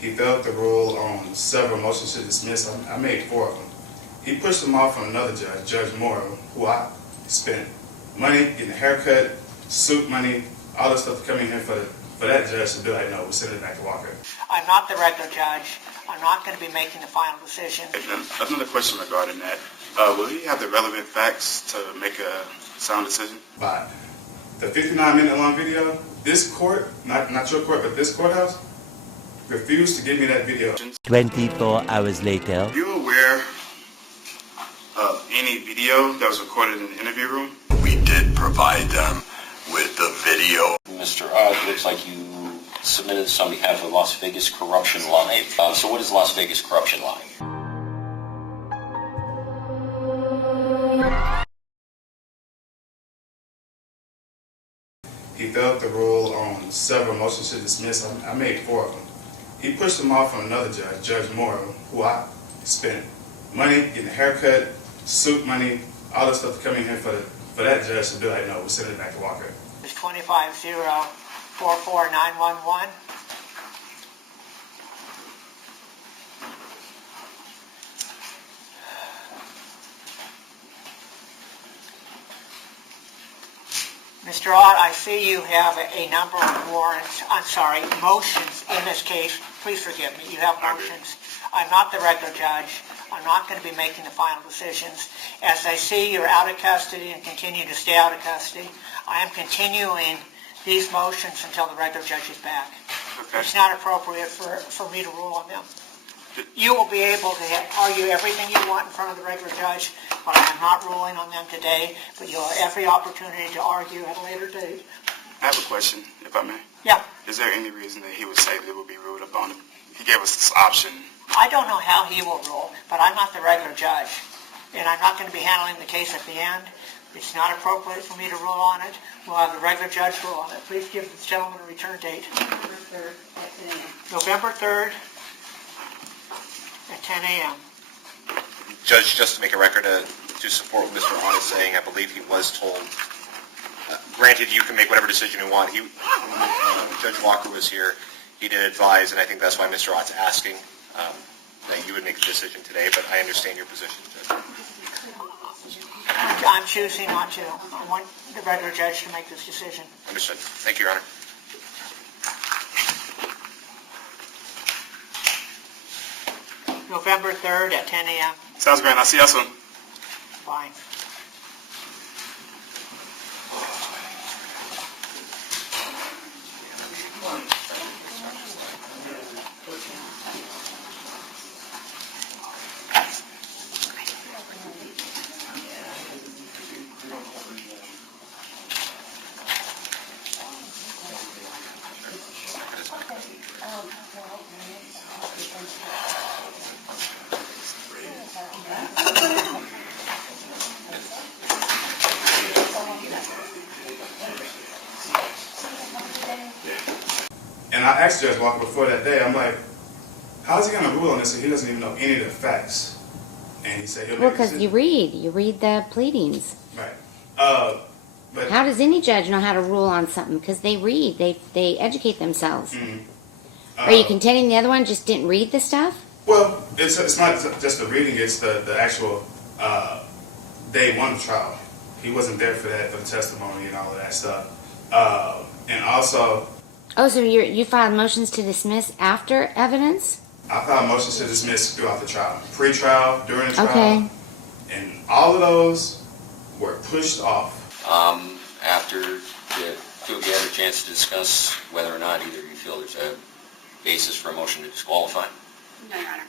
He failed to rule on several motions to dismiss. I made 4 of them. He pushed them off on another judge, Judge Morrow, who I spent money, getting a haircut, suit money, all this stuff to come in here for that judge to be like, no, we'll send it back to Walker. I'm not the regular judge. I'm not going to be making the final decision. Another question regarding that. Will he have the relevant facts to make a sound decision? But the 59-minute long video, this court, not your court, but this courthouse, refused to give me that video. 24 hours later. Are you aware of any video that was recorded in the interview room? We did provide them with the video. Mr. Ott, it looks like you submitted this on behalf of Las Vegas Corruption Live. So what is Las Vegas Corruption Live? He failed to rule on several motions to dismiss. I made 4 of them. He pushed them off on another judge, Judge Morrow, who I spent money, getting a haircut, suit money, all this stuff to come in here for that judge to be like, no, we'll send it back to Walker. It's 250-44911. Mr. Ott, I see you have a number of motions in this case. Please forgive me. You have motions. I'm not the regular judge. I'm not going to be making the final decisions. As I see you're out of custody and continue to stay out of custody, I am continuing these motions until the regular judge is back. Okay. It's not appropriate for me to rule on them. You will be able to argue everything you want in front of the regular judge, but I'm not ruling on them today, but you'll have every opportunity to argue at a later date. I have a question, if I may. Yeah. Is there any reason that he would say that it would be ruled upon him? He gave us this option. I don't know how he will rule, but I'm not the regular judge, and I'm not going to be handling the case at the end. It's not appropriate for me to rule on it. We'll have the regular judge rule on it. Please give this gentleman a return date. November 3rd at 10 a.m. Judge, just to make a record to support what Mr. Ott is saying, I believe he was told, granted you can make whatever decision you want. Judge Walker was here, he did advise, and I think that's why Mr. Ott's asking that you would make the decision today, but I understand your position, Judge. I'm choosing not to. I want the regular judge to make this decision. Understood. Thank you, Your Honor. November 3rd at 10 a.m. Sounds great. I'll see you soon. Fine. And I asked Judge Walker before that day, I'm like, how is he going to rule on this if he doesn't even know any of the facts? And he said he'll Well, make a because decision. you read the pleadings. Right. But How does any judge know how to rule on something? Because they read, they educate themselves. Are you contending the other one just didn't read the stuff? Well, it's not just the reading, it's the actual day one of trial. He wasn't there for that, for the testimony and all of that stuff. And also... Oh, so you filed motions to dismiss after evidence? I filed motions to dismiss throughout the trial. Pre-trial, during the trial. Okay. And all of those were pushed off. After the two of you had a chance to discuss whether or not either of you feel there's a basis for a motion to disqualify? No, Your Honor.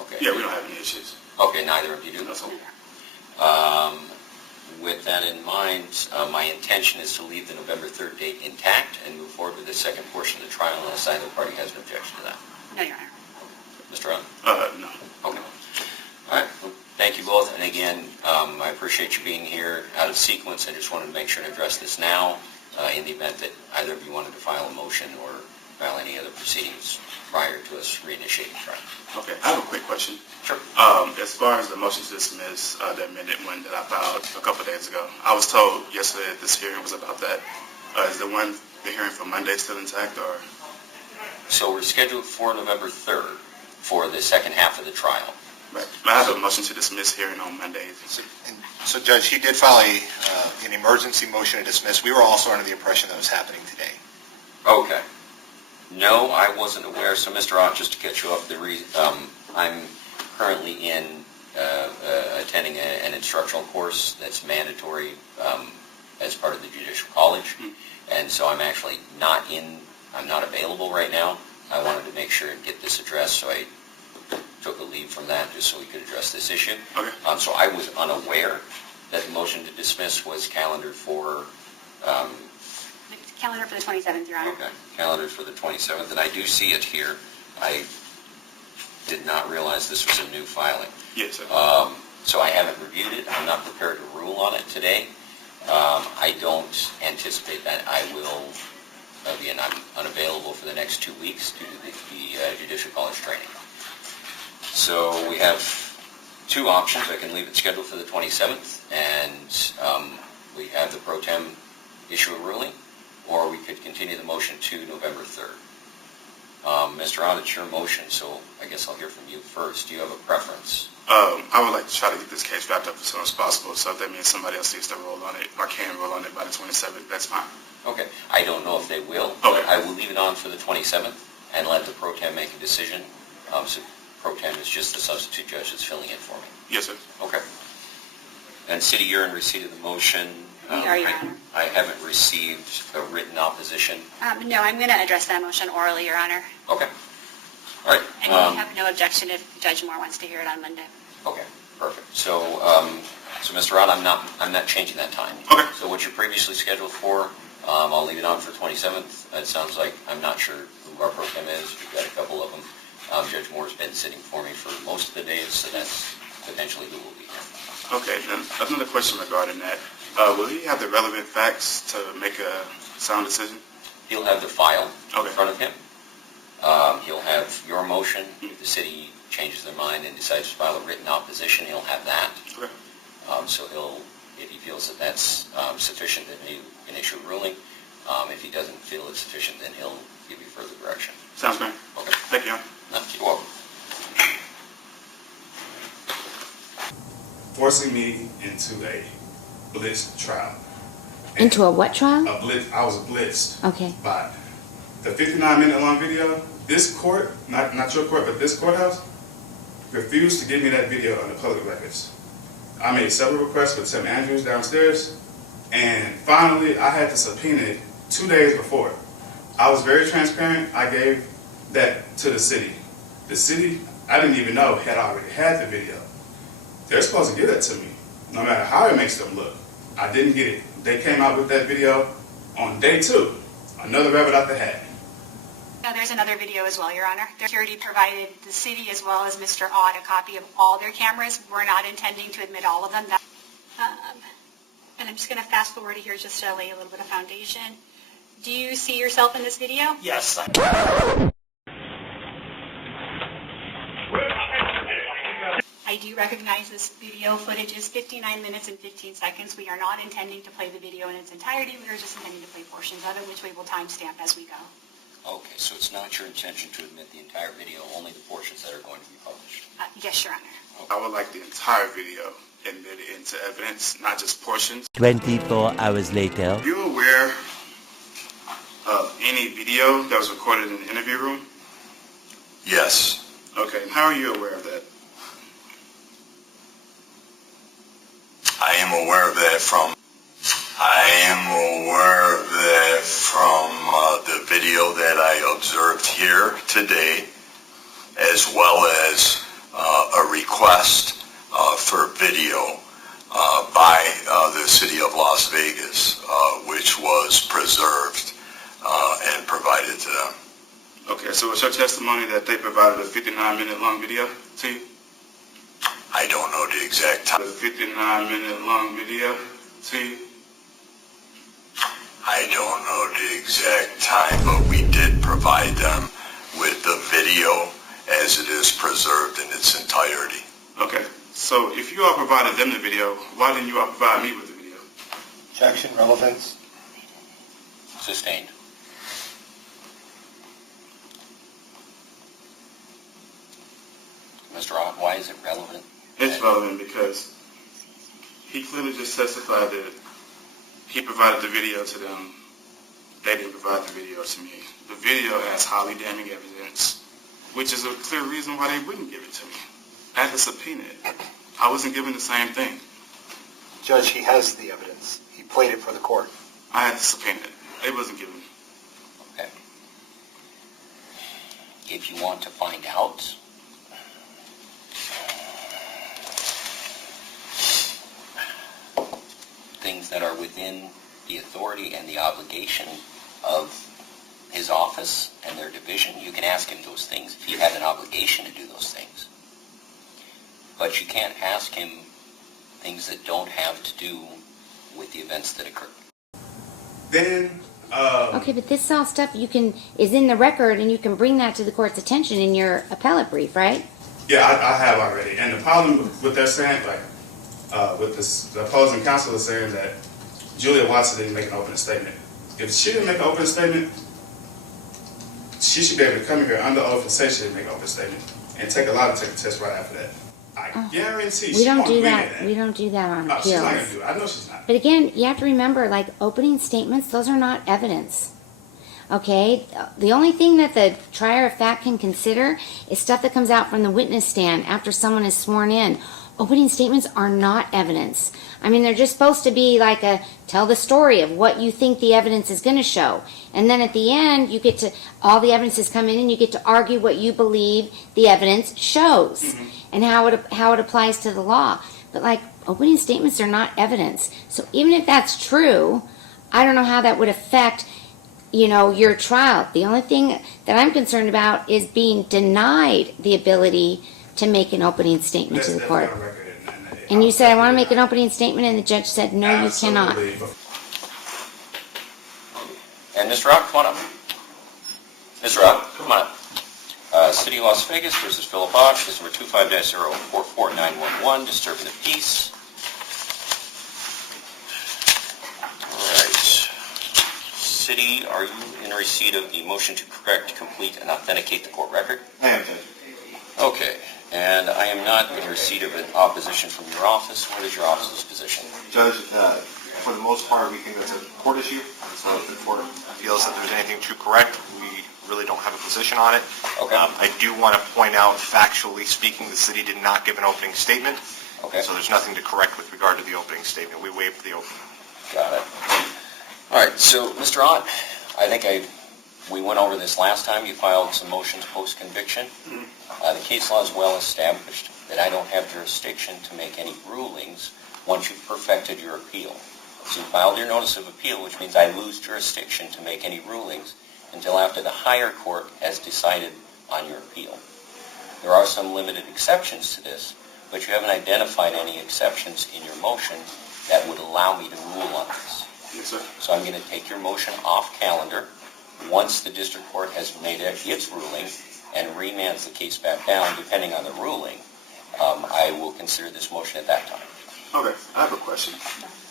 Okay. Yeah, we don't have any issues. Okay, neither of you do? No, sir. With that in mind, my intention is to leave the November 3rd date intact and move forward with the second portion of the trial unless either party has an objection to that. No, Your Honor. Mr. Hunt? No. Okay. All right. Well, thank you both. And again, I appreciate you being here out of sequence. I just wanted to make sure to address this now in the event that either of you wanted to file a motion or file any other proceedings prior to us reinitiating the trial. Okay. I have a quick question. Sure. As far as the motion to dismiss, the amended one that I filed a couple of days ago, I was told yesterday that this hearing was about that. Is the hearing for Monday still intact, or? So we're scheduled for November 3rd for the second half of the trial. Right. I have a motion to dismiss hearing on Monday. So Judge, he did file an emergency motion to dismiss. We were also under the impression that was happening today. Okay. No, I wasn't aware. So, Mr. Ott, just to catch you up, I'm currently attending an instructional course that's mandatory as part of the Judicial College, and so I'm actually I'm not available right now. I wanted to make sure and get this addressed, so I took a leave from that just so we could address this issue. Okay. So I was unaware that the motion to dismiss was calendared for... Calendar for the 27th, Your Honor. Okay, calendar for the 27th, and I do see it here. I did not realize this was a new filing. Yes, sir. So I haven't reviewed it. I'm not prepared to rule on it today. I don't anticipate that I will, again, I'm unavailable for the next 2 weeks due to the Judicial College training. So we have two options. I can leave it scheduled for the 27th, and we have the pro tem issue a ruling, or we could continue the motion to November 3rd. Mr. Ott, it's your motion, so I guess I'll hear from you first. Do you have a preference? I would like to try to get this case wrapped up as soon as possible, so if that means somebody else needs to roll on it, or can roll on it by the 27th, that's fine. Okay. I don't know if they will, Okay. but I will leave it on for the 27th and let the pro tem make a decision. So pro tem is just the substitute judge that's filling in for me. Yes, sir. Okay. And City, you're in receipt of the motion. We are, Your Honor. I haven't received a written opposition. No, I'm going to address that motion orally, Your Honor. Okay. All right. And we have no objection if Judge Moore wants to hear it on Monday. Okay, perfect. So, Mr. Ott, I'm not changing that time. Okay. So what you're previously scheduled for, I'll leave it on for 27th. It sounds like, I'm not sure who our pro tem is. We've got a couple of them. Judge Moore's been sitting for me for most of the days, so that's potentially who will be here. Okay, then another question regarding that. Will he have the relevant facts to make a sound decision? He'll have the file in Okay. front of him. He'll have your motion. If the city changes their mind and decides to file a written opposition, he'll have that. Okay. So if he feels that that's sufficient, then he can issue a ruling. If he doesn't feel it's sufficient, then he'll give you further direction. Sounds great. Okay. Thank you, Your Honor. No, you're welcome. Forcing me into a blitz trial. Into a what trial? A blitz. I was blitzed Okay. by the 59-minute long video. This court, not your court, but this courthouse, refused to give me that video on the public records. I made several requests with Tim Andrews downstairs, and finally I had to subpoena it 2 days before. I was very transparent. I gave that to the city. The city, I didn't even know, had already had the video. They're supposed to give that to me, no matter how it makes them look. I didn't get it. They came out with that video on day 2. Another rabbit out the hat. No, there's another video as well, Your Honor. The security provided the city as well as Mr. Ott a copy of all their cameras. We're not intending to admit all of them. And I'm just going to fast forward here just to lay a little bit of foundation. Do you see yourself in this video? Yes. I do recognize this video footage is 59 minutes and 15 seconds. We are not intending to play the video in its entirety. We are just intending to play portions of it, which we will timestamp as we go. Okay, so it's not your intention to admit the entire video, only the portions that are going to be published. Yes, Your Honor. I would like the entire video admitted into evidence, not just portions. 24 hours later. Are you aware of any video that was recorded in the interview room? Yes. Okay, and how are you aware of that? I am aware of that from the video that I observed here today, as well as a request for video by the city of Las Vegas, which was preserved and provided to them. Okay, so it's your testimony that they provided a 59-minute long video to you? I don't know the exact time. A 59-minute long video to you? I don't know the exact time, but we did provide them with the video as it is preserved in its entirety. Okay, so if you all provided them the video, why didn't you all provide me with the video? Objection, relevance. Sustained. Mr. Ott, why is it relevant? It's relevant because he clearly just testified that he provided the video to them. They didn't provide the video to me. The video has highly damning evidence, which is a clear reason why they wouldn't give it to me. I had to subpoena it. I wasn't given the same thing. Judge, he has the evidence. He played it for the court. I had to subpoena it. It wasn't given. Okay. If you want to find out, things that are within the authority and the obligation of his office and their division, you can ask him those things if he had an obligation to do those things. But you can't ask him things that don't have to do with the events that occur. Then, Okay, but this all stuff is in the record, and you can bring that to the court's attention in your appellate brief, right? yeah, I have already. And the problem with what they're saying, like, with the opposing counsel is saying that Julia Watson didn't make an opening statement. If she didn't make an opening statement, she should be able to come here under oath and say she didn't make an opening statement and take a test right after that. I guarantee We she don't won't do read that. it. We don't do that on No, she's not appeals. going to do it. I know she's not. But again, you have to remember, like, opening statements, those are not evidence. Okay? The only thing that the trier of fact can consider is stuff that comes out from the witness stand after someone is sworn in. Opening statements are not evidence. I mean, they're just supposed to be like tell the story of what you think the evidence is going to show. And then at the end, you get to, all the evidence has come in and you get to argue what you believe the evidence shows and how it applies to the law. But like, opening statements are not evidence. So even if that's true, I don't know how that would affect, your trial. The only thing that I'm concerned about is being denied the ability to make an opening statement to the court. On record, And you said, I want to make an opening statement, and the judge said, no, you cannot. Absolutely. And Mr. Ott, come on up. Mr. Ott, come on up. City of Las Vegas versus Philip Ott, case number 25-044911, disturbing the peace. All right. City, are you in receipt of the motion to correct, complete, and authenticate the court record? I am, Judge. Okay. And I am not in receipt of an opposition from your office. What is your office's position? Judge, for the most part, we think that's a court issue. So if the court feels that there's anything to correct, we really don't have a position on it. Okay. I do want to point out, factually speaking, the city did not give an opening statement. Okay. So there's nothing to correct with regard to the opening statement. We waived the opening. Got it. All right. So, Mr. Ott, I think we went over this last time. You filed some motions post-conviction. The case law is well established that I don't have jurisdiction to make any rulings once you've perfected your appeal. So you filed your notice of appeal, which means I lose jurisdiction to make any rulings until after the higher court has decided on your appeal. There are some limited exceptions to this, but you haven't identified any exceptions in your motion that would allow me to rule on this. Yes, sir. So I'm going to take your motion off calendar. Once the district court has made its ruling and remands the case back down, depending on the ruling, I will consider this motion at that time. Okay, I have a question.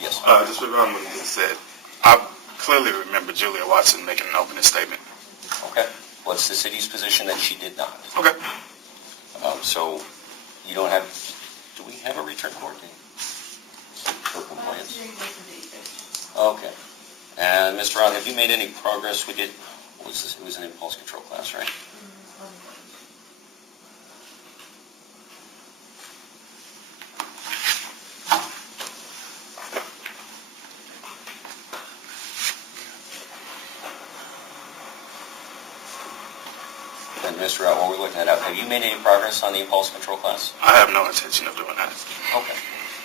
Yes. Just regarding what you said, I clearly remember Julia Watson making an opening statement. Okay. What's the city's position that she did not? Okay. So you don't have, do we have a return court date for compliance? Okay. And Mr. Rod, have you made any progress? It was an impulse control class, right? And Mr. Rod, while we're looking that up, have you made any progress on the impulse control class? I have no intention of doing that. Okay.